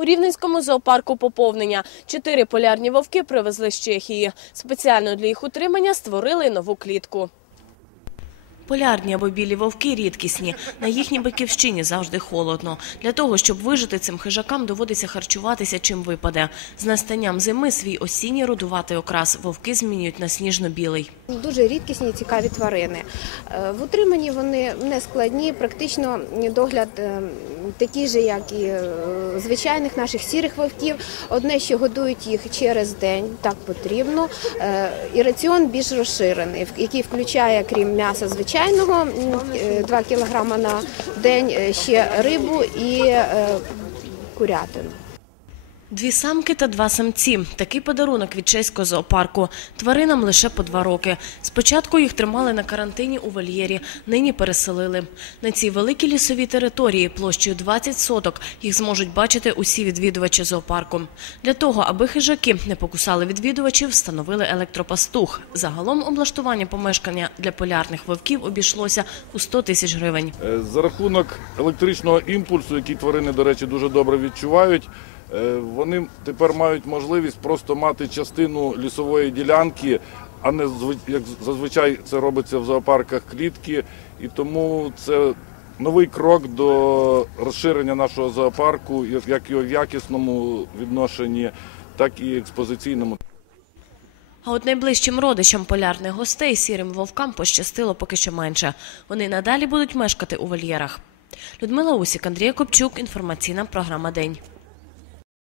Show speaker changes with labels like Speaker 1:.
Speaker 1: У Рівненському зоопарку поповнення. Чотири полярні вовки привезли з Чехії. Спеціально для їх утримання створили нову клітку. Полярні або білі вовки рідкісні. На їхній батьківщині завжди холодно. Для того, щоб вижити цим хижакам, доводиться харчуватися чим випаде. З настанням зими свій осінній рудуватий окрас вовки змінюють на сніжно-білий.
Speaker 2: Дуже рідкісні цікаві тварини. Е, В утриманні вони не складні, практично догляд е, такий же, як і е, звичайних наших сірих вовків. Одне, що годують їх через день, так потрібно. І раціон більш розширений, який включає, крім м'яса звичайного, 2 кг на день, е, ще рибу і е, курятину.
Speaker 1: Дві самки та два самці. Такий подарунок від чеського зоопарку. Тваринам лише по два роки. Спочатку їх тримали на карантині у вольєрі, нині переселили. На цій великій лісовій території площею 20 соток їх зможуть бачити усі відвідувачі зоопарку. Для того, аби хижаки не покусали відвідувачів, встановили електропастух. Загалом облаштування помешкання для полярних вовків обійшлося у 100 тисяч гривень.
Speaker 3: Е, За рахунок електричного імпульсу, який тварини, до речі, дуже добре відчувають, вони тепер мають можливість просто мати частину лісової ділянки, а не як зазвичай це робиться в зоопарках клітки. І тому це новий крок до розширення нашого зоопарку, як- його в якісному відношенні, так і експозиційному.
Speaker 1: А от найближчим родичам полярних гостей сірим вовкам пощастило поки що менше. Вони надалі будуть мешкати у вольєрах. Людмила Усік, Андрій Копчук, інформаційна програма День.